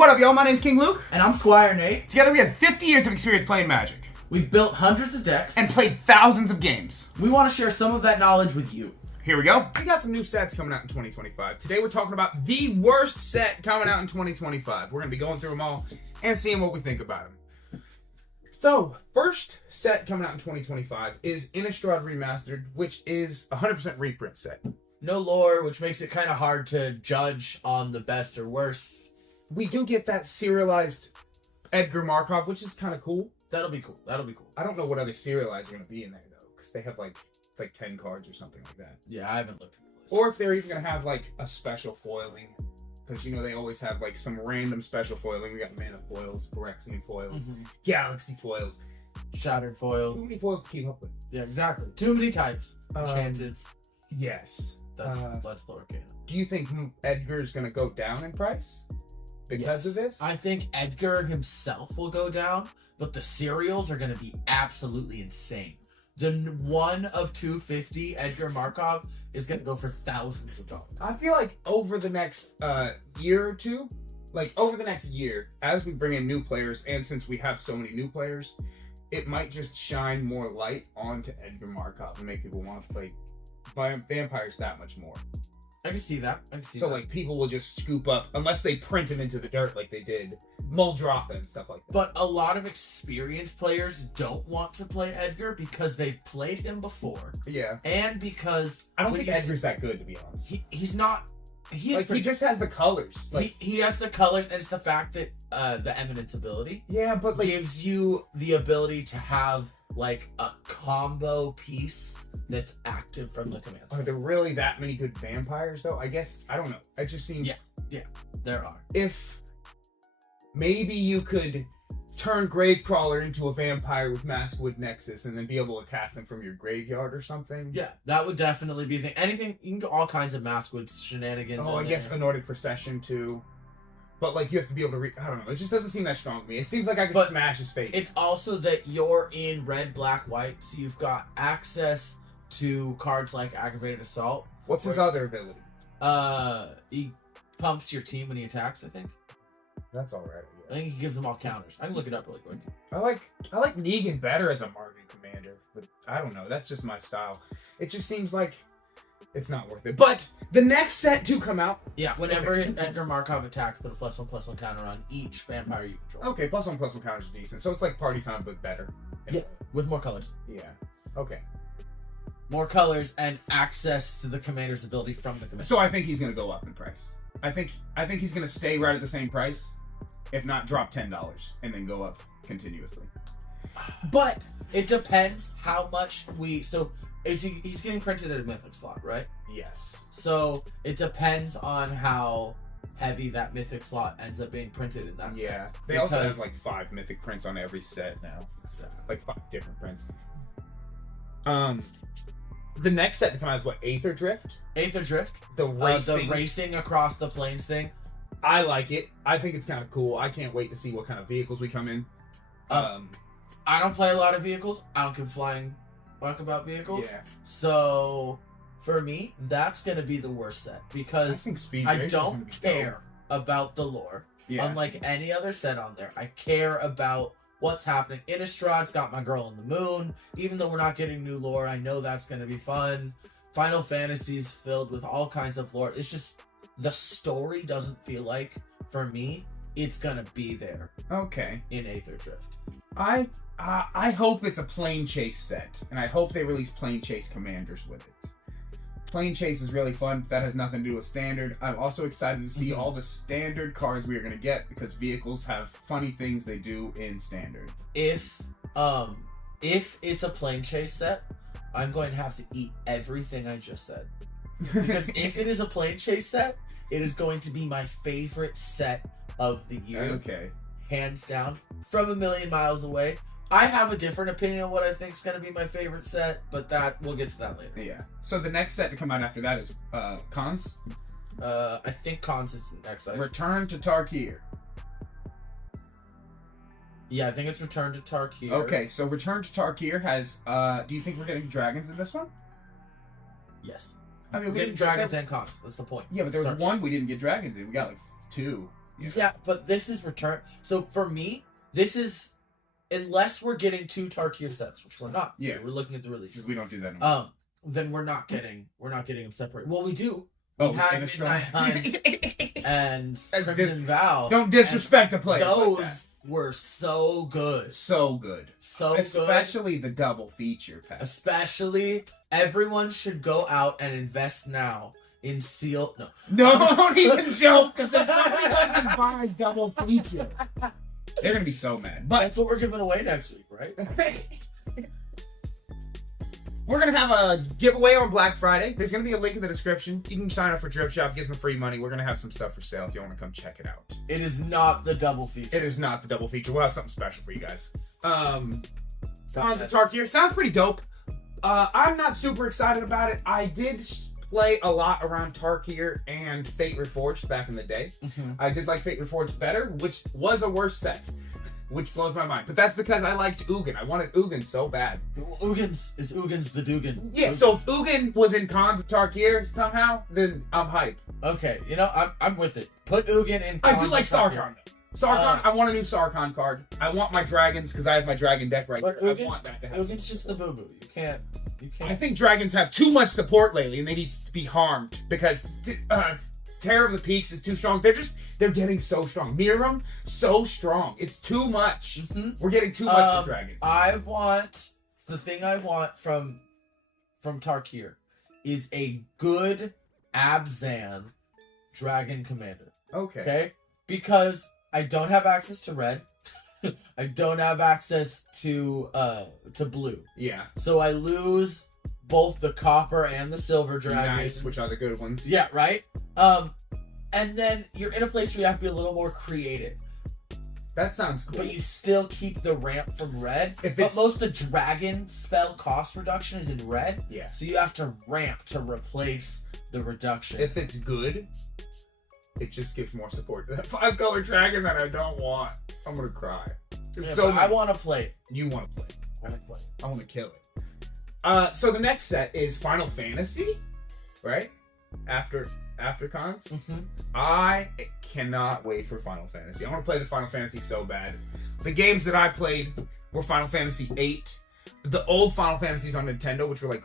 What up, y'all? My name's King Luke. And I'm Squire Nate. Together we have 50 years of experience playing Magic. We've built hundreds of decks. And played thousands of games. We want to share some of that knowledge with you. Here we go. We got some new sets coming out in 2025. Today we're talking about the worst set coming out in 2025. We're going to be going through them all and seeing what we think about them. So, first set coming out in 2025 is Innistrad Remastered, which is a 100% reprint set. No lore, which makes it kind of hard to judge on the best or worst. We do get that serialized Edgar Markov, which is kind of cool. That'll be cool. That'll be cool. I don't know what other serialized are going to be in there, though, because they have, it's like 10 cards or something like that. Yeah, I haven't looked at the list. Or if they're even going to have, a special foiling. Because, they always have, some random special foiling. We got mana foils, Phyrexian foils, Galaxy foils. Shattered foil. Too many foils to keep up with. Yeah, exactly. Too many types. Enchanted. Yes. That's lower canon. Do you think Edgar's going to go down in price? Because of this? I think Edgar himself will go down, but the serials are going to be absolutely insane. The one of 250 Edgar Markov is going to go for thousands of dollars. I feel like over the next year or two, over the next year, as we bring in new players, and since we have so many new players, it might just shine more light onto Edgar Markov and make people want to play vampires that much more. I can see that. So, people will just scoop up, unless they print him into the dirt like they did Muldrotha and stuff like that. But a lot of experienced players don't want to play Edgar because they've played him before. Yeah. And because... I don't think Edgar's that good, to be honest. He's not... He just has the colors. He has the colors, and it's the fact that the Eminence ability... Yeah, but gives you the ability to have, a combo piece that's active from the command. Are there really that many good vampires, though? I guess, I don't know. It just seems... Yeah, there are. If maybe you could turn Gravecrawler into a vampire with Maskwood Nexus and then be able to cast them from your graveyard or something. Yeah, that would definitely be a thing. Anything, you can do all kinds of Maskwood shenanigans. Oh, I guess Anointed Procession, too. But, you have to be able to I don't know. It just doesn't seem that strong to me. It seems like I could smash his face. It's also that you're in red, black, white, so you've got access to cards like Aggravated Assault. What's his other ability? He pumps your team when he attacks, I think. That's alright. I think he gives them all counters. I can look it up really quick. I like Negan better as a Margin Commander, but I don't know. That's just my style. It just seems like it's not worth it. But the next set to come out... Yeah, whenever Edgar Markov attacks, put a +1/+1 counter on each vampire you control. Okay, +1/+1 counters are decent. So it's like Party Time, but better. Yeah, with more colors. Yeah. Okay. More colors and access to the commander's ability from the commander. So I think he's going to go up in price. I think he's going to stay right at the same price, if not drop $10, and then go up continuously. But it depends how much So he's getting printed at a mythic slot, right? Yes. So it depends on how heavy that mythic slot ends up being printed in that set. Yeah. They also have 5 mythic prints on every set now. So, 5 different prints. The next set to come out is what? Aetherdrift? Aetherdrift. The racing across the plains thing. I like it. I think it's kind of cool. I can't wait to see what kind of vehicles we come in. I don't play a lot of vehicles. I don't give flying fuck about vehicles. Yeah. So, for me, that's going to be the worst set. Because I don't care about the lore. Yeah. Unlike any other set on there. I care about what's happening. Innistrad's got my girl on the moon. Even though we're not getting new lore, I know that's going to be fun. Final Fantasy's filled with all kinds of lore. It's just, the story doesn't feel like, for me, it's going to be there. Okay. In Aetherdrift. I hope it's a plane chase set. And I hope they release plane chase commanders with it. Plane chase is really fun. That has nothing to do with standard. I'm also excited to see all the standard cards we are going to get, because vehicles have funny things they do in standard. If it's a plane chase set, I'm going to have to eat everything I just said. Because if it is a plane chase set, it is going to be my favorite set of the year. Okay. Hands down. From a million miles away. I have a different opinion on what I think is going to be my favorite set, but we'll get to that later. Yeah. So the next set to come out after that is Cons. I think Cons is next. Return to Tarkir. Yeah, I think it's Return to Tarkir. Okay, so Return to Tarkir has... do you think we're getting dragons in this one? Yes. I mean, we're getting dragons and Cons. That's the point. Yeah, but there was one we didn't get dragons in. We got 2. Yeah, but this is return. So for me, this is unless we're getting 2 Tarkir sets, which we're not. Yeah, we're looking at the release. We don't do that anymore. Then we're not getting them separate. Well, we do. Oh, we had Midnight Hunt and Crimson Vow. Don't disrespect the players. Those like that. Were so good. So good. Especially the double feature pack. Especially, everyone should go out and invest now in seal. No, don't even joke, because if somebody doesn't buy double feature, they're going to be so mad. But that's what we're giving away next week, right? We're going to have a giveaway on Black Friday. There's going to be a link in the description. You can sign up for Drip Shop, get some free money. We're going to have some stuff for sale if you want to come check it out. It is not the double feature. It is not the double feature. We'll have something special for you guys. On the Tarkir. Sounds pretty dope. I'm not super excited about it. I did play a lot around Tarkir and Fate Reforged back in the day. Mm-hmm. I did like Fate Reforged better, which was a worse set. Which blows my mind. But that's because I liked Ugin. I wanted Ugin so bad. Ugin's the Dugan. Yeah, so if Ugin was in cons with Tarkir somehow, then I'm hyped. Okay, I'm with it. Put Ugin in cons. I do like Sarkhan, though. Sarkhan, I want a new Sarkhan card. I want my dragons, because I have my dragon deck right there. I want that to happen. Ugin's just the boo-boo. You can't. I think dragons have too much support lately, and they need to be harmed, because Terror of the Peaks is too strong. They're getting so strong. Miram, so strong. It's too much. Mm-hmm. We're getting too much for dragons. The thing I want from Tarkir is a good Abzan dragon commander. Okay? Because I don't have access to red. I don't have access to blue. Yeah. So I lose both the copper and the silver dragons. Nice, which are the good ones. Yeah, right? And then you're in a place where you have to be a little more creative. That sounds cool. But you still keep the ramp from red. But most of the dragon spell cost reduction is in red. Yeah. So you have to ramp to replace the reduction. If it's good, it just gives more support to that 5-color dragon that I don't want. I'm going to cry. I want to play it. You want to play it. I want to play it. I want to kill it. So the next set is Final Fantasy, right? After cons. Mm-hmm. I cannot wait for Final Fantasy. I want to play the Final Fantasy so bad. The games that I played were Final Fantasy VIII, the old Final Fantasies on Nintendo, which were like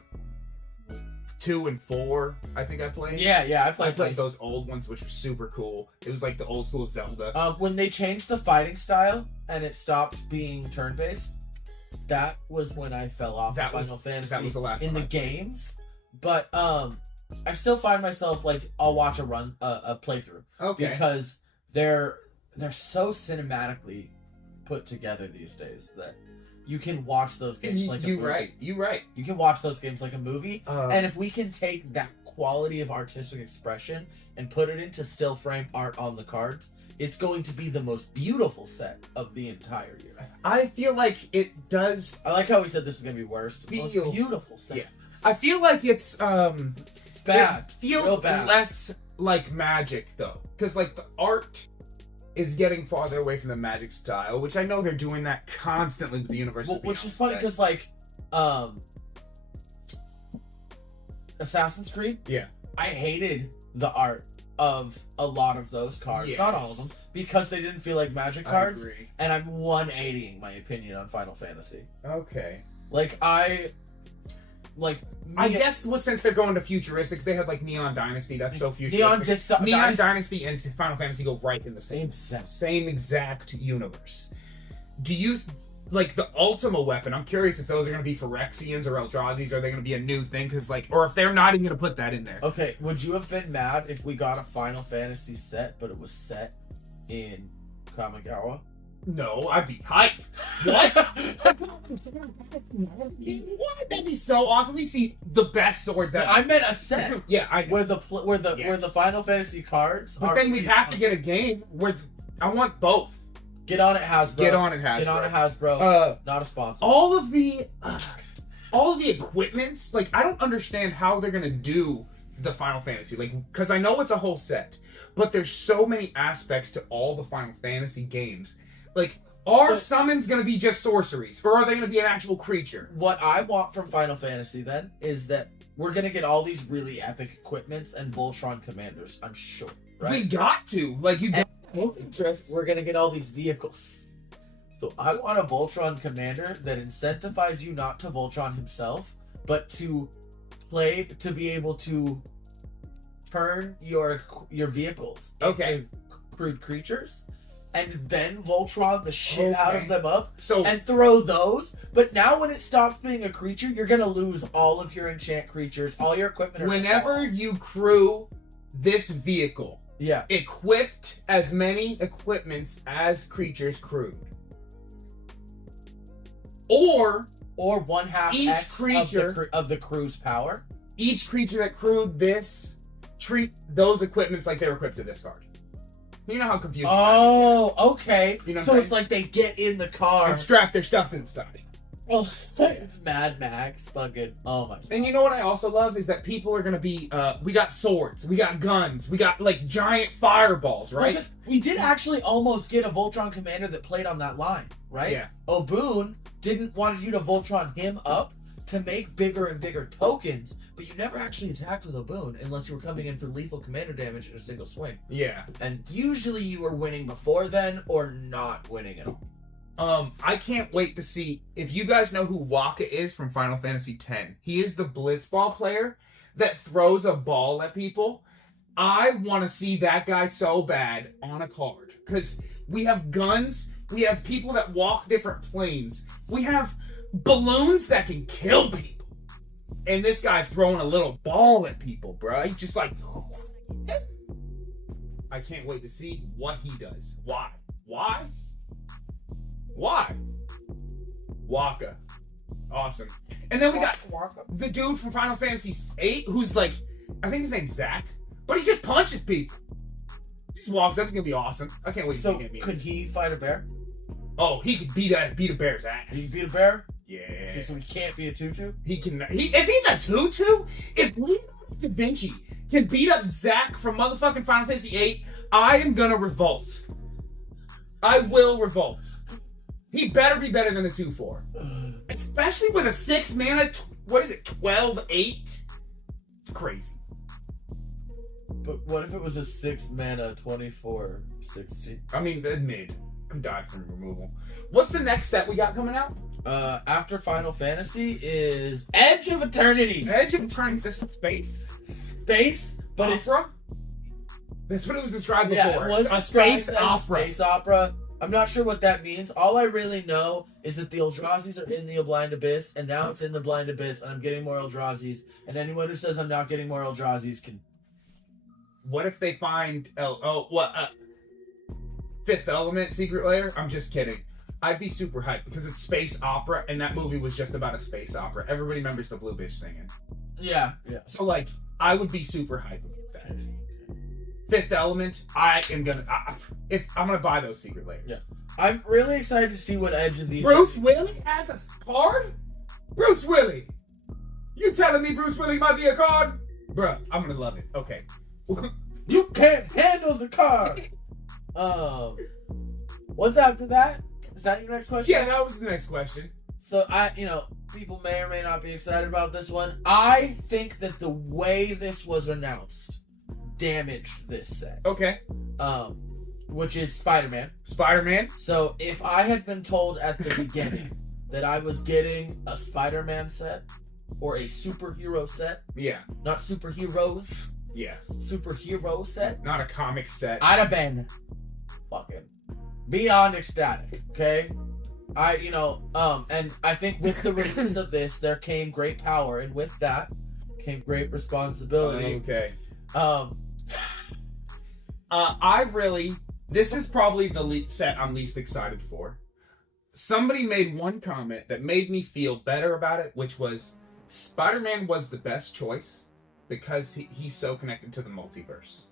2 and 4. I think I played. Yeah, I played those old ones, which were super cool. It was like the old school Zelda. When they changed the fighting style and it stopped being turn-based, that was when I fell off of Final Fantasy. That was the last in the games. But I still find myself like I'll watch a playthrough. Okay. Because they're so cinematically put together these days that you can watch those games like a movie. You're right. You can watch those games like a movie. And if we can take that quality of artistic expression and put it into still frame art on the cards, it's going to be the most beautiful set of the entire year. I feel like it does. I like how we said this is going to be worst. Most beautiful set. Yeah. I feel like it's bad. It feels real bad. Less like Magic though, because like the art is getting farther away from the Magic style, which I know they're doing that constantly with the universe. Which is funny because like Assassin's Creed. Yeah, I hated the art of a lot of those cards, not all of them, because they didn't feel like Magic cards. I agree. And I'm 180ing my opinion on Final Fantasy. Okay. I guess since they're going to futuristics, they had like Neon Dynasty. That's so futuristic. Neon Dynasty and Final Fantasy go right in the same exact universe. Do you like the Ultima weapon? I'm curious if those are going to be Phyrexians or Eldrazi's. Are they going to be a new thing? Because or if they're not even going to put that in there. Okay, would you have been mad if we got a Final Fantasy set, but it was set in Kamigawa? No, I'd be hyped. What? What? That'd be so awesome. We'd see the best sword that I meant a set. Yeah, where the Final Fantasy cards. But then we'd have to get a game where I want both. Get on it, Hasbro. Get on it, Hasbro. Not a sponsor. All of the equipments. Like I don't understand how they're gonna do the Final Fantasy. Like because I know it's a whole set, but there's so many aspects to all the Final Fantasy games. Like, are summons going to be just sorceries? Or are they going to be an actual creature? What I want from Final Fantasy, then, is that we're going to get all these really epic equipments and Voltron commanders, I'm sure. Right? We got to. Like, you Aetherdrift, we're gonna get all these vehicles. So I want a Voltron commander that incentivizes you not to Voltron himself, but to be able to turn your vehicles into crude creatures, and then Voltron the shit out of them up, and throw those. But now when it stops being a creature, you're gonna lose all of your enchant creatures, all your equipment. Whenever you crew this vehicle, equipped as many equipments as creatures crewed, or 1/2 each creature of the crew's power. Each creature that crewed this, treat those equipments like they're equipped to this card. You know how confusing that is, okay. You know so it's like they get in the car and strap their stuff inside. Oh, it's Mad Max fucking, oh my god. And you know what I also love is that people are gonna be, we got swords, we got guns, we got like giant fireballs, right? Well, we did actually almost get a Voltron commander that played on that line, right? Yeah. Oboon didn't want you to Voltron him up to make bigger and bigger tokens, but you never actually attacked with Oboon unless you were coming in for lethal commander damage in a single swing. Yeah. And usually you were winning before then or not winning at all. I can't wait to see if you guys know who Waka is from Final Fantasy X. He is the blitzball player that throws a ball at people. I want to see that guy so bad on a card because we have guns, we have people that walk different planes, we have balloons that can kill people, and this guy's throwing a little ball at people, bro. He's just like, I can't wait to see what he does. Why? Waka. Awesome. And then we got the dude from Final Fantasy VIII who's like, I think his name's Zach, but he just punches people. He just walks up. He's going to be awesome. I can't wait to see him. Could he fight a bear? Oh, he could beat a bear's ass. He can beat a bear? Yeah. Okay, so he can't be a 2/2? He can. If he's a 2/2, if Leonardo da Vinci can beat up Zach from motherfucking Final Fantasy VIII, I am going to revolt. I will revolt. He better be better than the 2/4. Especially with a 6 mana, 12/8? It's crazy. But what if it was a 6 mana 24/60? I mean, the mid. I'm dying from removal. What's the next set we got coming out? After Final Fantasy is Edge of Eternities. Edge of Eternities, this is space. But opera? That's what it was described before. Yeah, it was a space opera. Space opera. I'm not sure what that means. All I really know is that the Eldrazi's are in the Blind Abyss, and now it's in the Blind Abyss, and I'm getting more Eldrazi's. And anyone who says I'm not getting more Eldrazi's can... What if they find... Fifth Element Secret Lair? I'm just kidding. I'd be super hyped, because it's space opera, and that movie was just about a space opera. Everybody remembers the Blue Bitch singing. Yeah. So, like, I would be super hyped about that. Fifth Element, I'm gonna buy those Secret Lairs. Yeah. I'm really excited to see what Edge of the... Bruce Willie has a card? Bruce Willie! You telling me Bruce Willie might be a card? Bruh, I'm gonna love it. Okay. You can't handle the card! What's after that? Is that your next question? Yeah, that was the next question. So, people may or may not be excited about this one. I think that the way this was announced damaged this set. Okay. Which is Spider-Man. Spider-Man? So, if I had been told at the beginning that I was getting a Spider-Man set, or a superhero set. Yeah. Not superheroes. Yeah. Superhero set. Not a comic set. I'd have been fucking beyond ecstatic, okay? And I think with the release of this, there came great power, and with that came great responsibility. Okay. This is probably the set I'm least excited for. Somebody made one comment that made me feel better about it, which was Spider-Man was the best choice because he's so connected to the multiverse.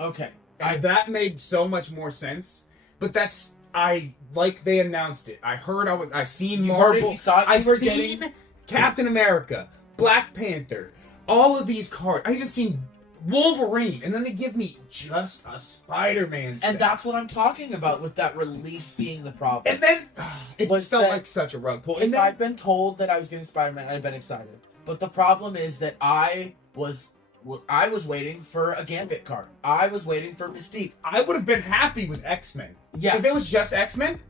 Okay. That made so much more sense, but they announced it. I seen Marvel. I seen Captain America, Black Panther, all of these cards. I even seen Wolverine, and then they give me just a Spider-Man set. And that's what I'm talking about with that release being the problem. And then it just felt like such a rug pull. I'd been told that I was getting Spider-Man, I'd been excited. But the problem is that I was I was waiting for a Gambit card. I was waiting for Mystique. I would have been happy with X-Men. Yeah. If it was just X-Men.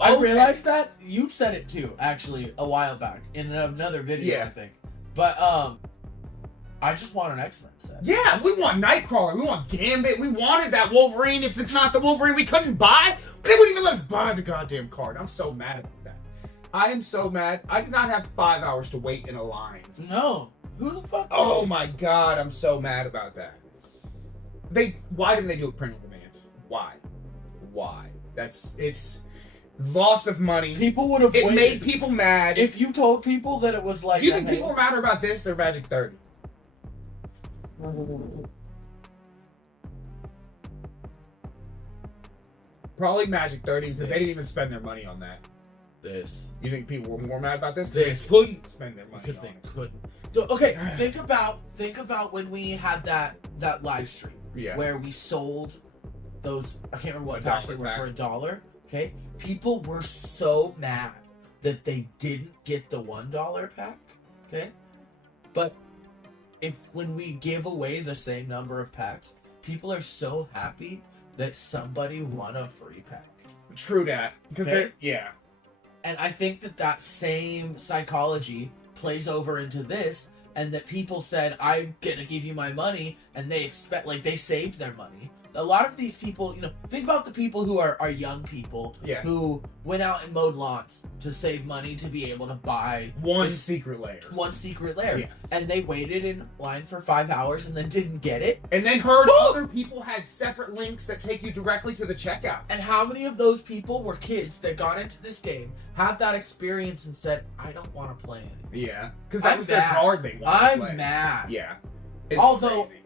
I realized that. You said it too, actually, a while back in another video, Yeah. I think. But I just want an X-Men set. Yeah, we want Nightcrawler. We want Gambit. We wanted that Wolverine. If it's not the Wolverine we couldn't buy, they wouldn't even let us buy the goddamn card. I'm so mad about that. I am so mad. I did not have 5 hours to wait in a line. No. Who the fuck? Oh my god, I'm so mad about that. Why didn't they do a print on demand? Why? It's loss of money. People would have. It made people mad. If you told people that it was like. Do you think people are madder about this or Magic 30? Probably Magic 30 because they didn't even spend their money on that. This. You think people were more mad about this? They couldn't spend their money because on they it. couldn't. So, okay, think about when we had that live stream where we sold those. I can't remember what packs they were for $1. Okay, people were so mad that they didn't get the $1 pack. Okay, but when we give away the same number of packs, people are so happy that somebody won a free pack. True that. Because And I think that same psychology plays over into this, and that people said, I'm gonna give you my money, and they expect, like, they saved their money. A lot of these people, think about the people who are young people who went out and mowed lawns to save money to be able to buy one secret lair. Yeah. And they waited in line for 5 hours and then didn't get it. And then heard other people had separate links that take you directly to the checkout. And how many of those people were kids that got into this game, had that experience, and said, I don't want to play anymore? Yeah. Because that was their card they wanted to play. I'm mad. Yeah. Although, crazy.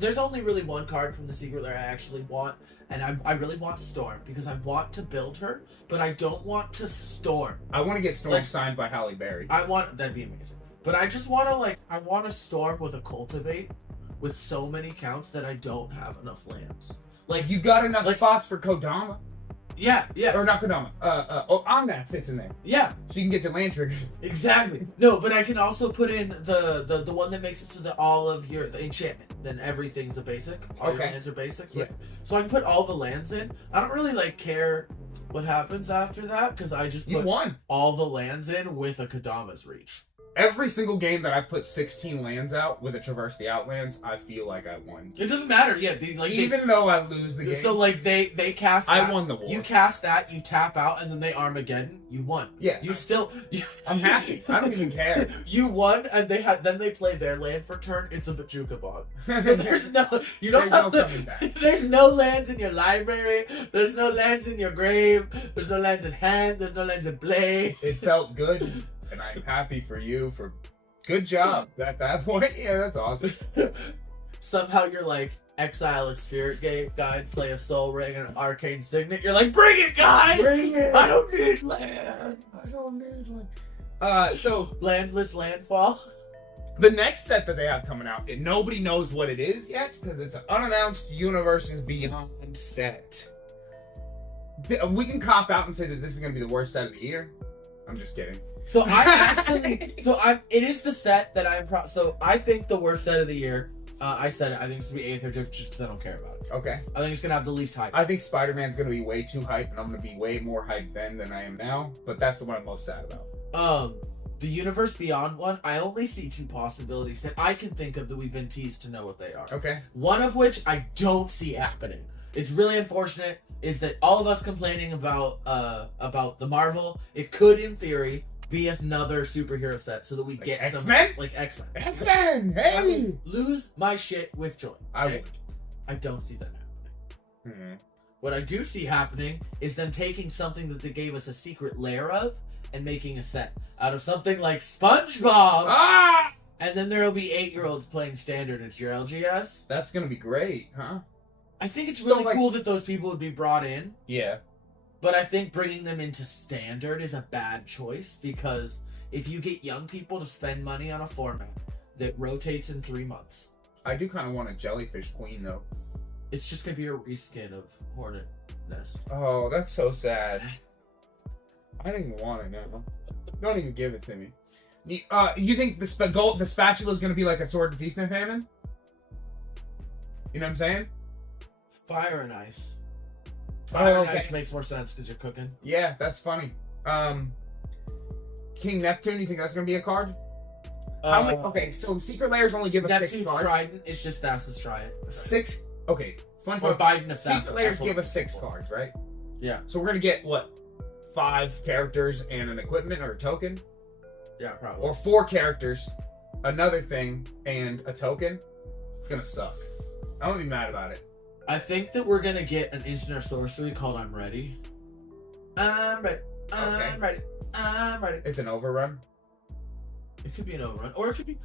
there's only really one card from the secret lair I actually want, and I really want Storm, because I want to build her, but I don't want to Storm. I want to get Storm signed by Halle Berry. That'd be amazing. But I just want to, I want to Storm with a Cultivate with so many counts that I don't have enough lands. You got enough spots for Kodama. Yeah. Or not Kodama. Omnath fits in there. Yeah. So you can get the land triggers. Exactly. No, but I can also put in the one that makes it so that all of the enchantment, then everything's a basic. All your lands are basics. Right? Yeah. So I can put all the lands in. I don't really care what happens after that, because I just put all the lands in with a Kodama's reach. Every single game that I've put 16 lands out with a Traverse the Outlands, I feel like I won. It doesn't matter, yeah. Even though I lose the game. So, they cast that. I won the war. You cast that, you tap out, and then they Armageddon, you won. Yeah. I'm happy. I don't even care. You won, and then they play their land for turn. It's a Bajuka bog. So there's no... coming back. There's no lands in your library. There's no lands in your grave. There's no lands in hand. There's no lands in play. It felt good. And I'm happy for you for good job at that point. Yeah, that's awesome. Somehow you're exile a spirit guide, play a soul ring and an arcane signet. You're like, bring it, guys! Bring it! I don't need land. So landless landfall. The next set that they have coming out, nobody knows what it is yet because it's an unannounced Universes Beyond set. We can cop out and say that this is going to be the worst set of the year. I'm just kidding. So it is the set that I think the worst set of the year, I said it, I think it's going to be Aetherdrift just because I don't care about it. Okay. I think it's going to have the least hype. I think Spider-Man's going to be way too hyped, and I'm going to be way more hyped then than I am now, but that's the one I'm most sad about. The Universe Beyond one, I only see two possibilities that I can think of that we've been teased to know what they are. Okay. One of which I don't see happening. It's really unfortunate, is that all of us complaining about the Marvel, it could, in theory, be another superhero set so that we get X-Men? Some X-Men. X-Men! Hey! I would lose my shit with joy. I don't see that happening. What I do see happening is them taking something that they gave us a secret lair of and making a set out of something like SpongeBob. Ah! And then there'll be 8-year-olds playing standard at your LGS. That's gonna be great, huh? I think it's really cool that those people would be brought in. Yeah. But I think bringing them into standard is a bad choice, because if you get young people to spend money on a format that rotates in 3 months. I do kind of want a Jellyfish Queen, though. It's just going to be a reskin of Hornet Nest. Oh, that's so sad. I didn't even want it now. Don't even give it to me. You think the spatula is going to be like a Sword to Feast and Famine? You know what I'm saying? Fire and ice. Fire and okay. ice makes more sense because you're cooking. Yeah, that's funny. King Neptune, you think that's gonna be a card? How many? Okay, so Secret Layers only give us Neptune's 6 cards. Trident. It's just Thassa's Trident. 6. Okay, SpongeBob. Or Biden of Thassa. Secret Layers give us 6 cards, right? Yeah. So we're gonna get what? 5 characters and an equipment or a token, Yeah, probably. or 4 characters, another thing, and a token. It's gonna suck. I won't be mad about it. I think that we're gonna get an instant or sorcery called I'm Ready. I'm ready. I'm ready. I'm ready. It's an overrun. It could be an overrun, or it could be.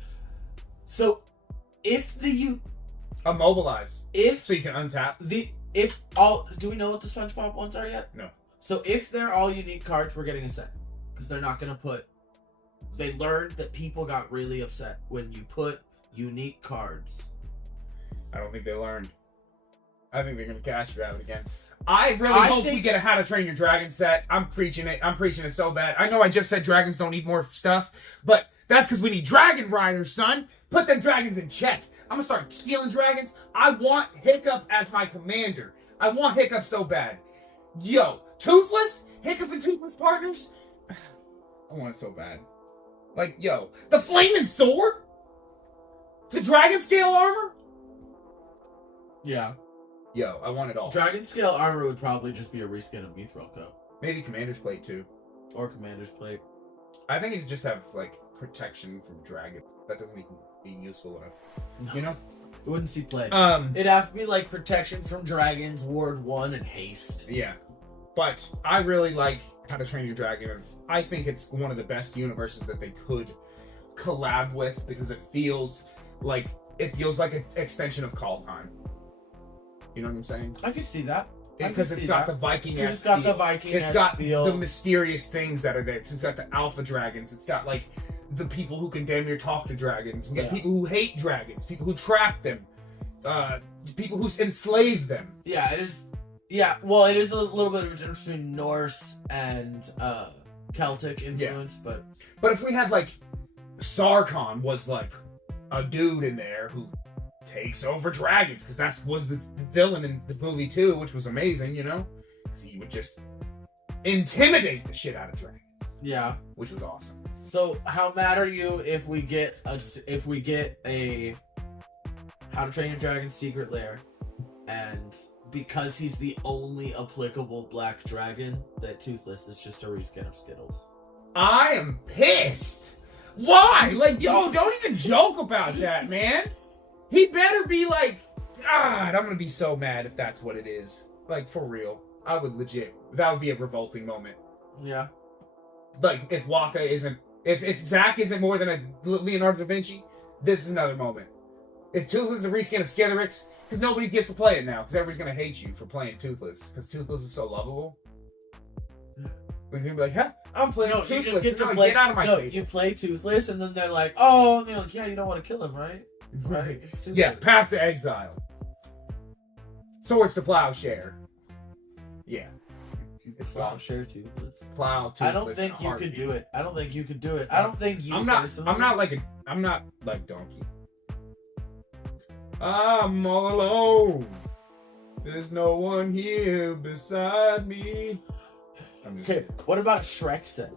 So, if the Immobilize. if So you can untap. do we know what the SpongeBob ones are yet? No. So if they're all unique cards, we're getting a set because they're not gonna put. They learned that people got really upset when you put unique cards. I don't think they learned. I think they're gonna cash grab it again. I really hope we get a How to Train Your Dragon set. I'm preaching it. I'm preaching it so bad. I know I just said dragons don't need more stuff, but that's because we need dragon riders, son. Put them dragons in check. I'm gonna start stealing dragons. I want Hiccup as my commander. I want Hiccup so bad. Yo, Toothless? Hiccup and Toothless partners? I want it so bad. Like, yo, the Flaming Sword? The Dragon Scale Armor? Yeah. Yo, I want it all. Dragon Scale Armor would probably just be a reskin of Mithril Coat. Maybe Commander's Plate too. Or Commander's Plate. I think it just have like protection from dragons. That doesn't even be useful enough. No. You know? It wouldn't see play. It'd have to be like protection from dragons, Ward 1, and haste. Yeah. But I really like How to Train Your Dragon. I think it's one of the best universes that they could collab with because it feels like an extension of Call Time. You know what I'm saying? I can see that. Because it's got the Viking ass. It's got the Viking It's got feel. the mysterious things that are there. It's got the alpha dragons. It's got like the people who can damn near talk to dragons. We got people who hate dragons. People who trap them. People who enslave them. Yeah, it is. Yeah, well, it is a little bit of a difference between Norse and Celtic influence, but if we had like Sarkon was like a dude in there who takes over dragons because that was the villain in the movie too, which was amazing, you know, because he would just intimidate the shit out of dragons. Yeah, which was awesome. So, how mad are you if we get a How to Train Your Dragon Secret Lair, and because he's the only applicable black dragon, that Toothless is just a reskin of Skittles? I am pissed. Why? Like, yo, don't even joke about that, man. He better be like, God, I'm gonna be so mad if that's what it is. Like, for real. I would legit. That would be a revolting moment. Yeah. Like, if Waka isn't, if Zack isn't more than a Leonardo da Vinci, this is another moment. If Toothless is a reskin of Skitherix, because nobody gets to play it now, because everybody's gonna hate you for playing Toothless, because Toothless is so lovable. We're gonna be like, huh? I'm playing Toothless. You just get to play. Get out of my table. You play Toothless, and then they're like, oh, and they're like, yeah, you don't want to kill him, right? Right. It's Yeah, Path to Exile. Swords to Plowshare. Yeah. It's Plowshare Toothless. Plow Toothless. I don't think you could do it. I don't think you could do it. I don't think you. I'm not like Donkey. I'm all alone. There's no one here beside me. Okay, what about a Shrek set?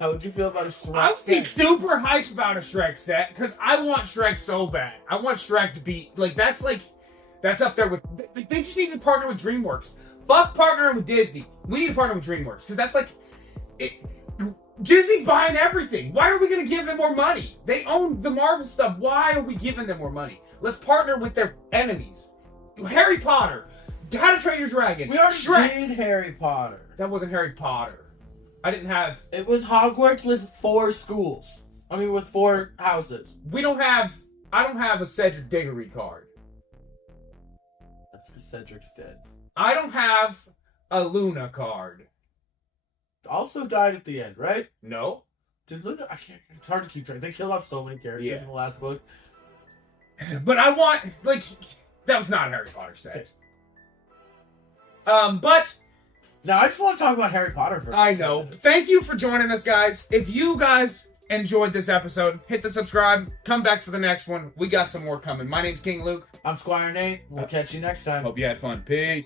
How would you feel about a Shrek I would set? be super hyped about a Shrek set, because I want Shrek so bad. I want Shrek to be, like, that's up there with, they just need to partner with DreamWorks. Fuck partnering with Disney. We need to partner with DreamWorks, because that's like, Disney's buying everything. Why are we going to give them more money? They own the Marvel stuff. Why are we giving them more money? Let's partner with their enemies. Harry Potter. How to Train Your Dragon. We already Shrek. did Harry Potter. That wasn't Harry Potter. I didn't have... It was Hogwarts with 4 schools. I mean, with 4 houses. I don't have a Cedric Diggory card. That's because Cedric's dead. I don't have a Luna card. Also died at the end, right? No. Did Luna... I can't... It's hard to keep track. They killed off so many characters in the last book. But I want... Like, that was not a Harry Potter set. But... Now, I just want to talk about Harry Potter for a I know. Thank you for joining us, guys. If you guys enjoyed this episode, hit the subscribe. Come back for the next one. We got some more coming. My name's King Luke. I'm Squire Nate. We'll catch you next time. Hope you had fun. Peace.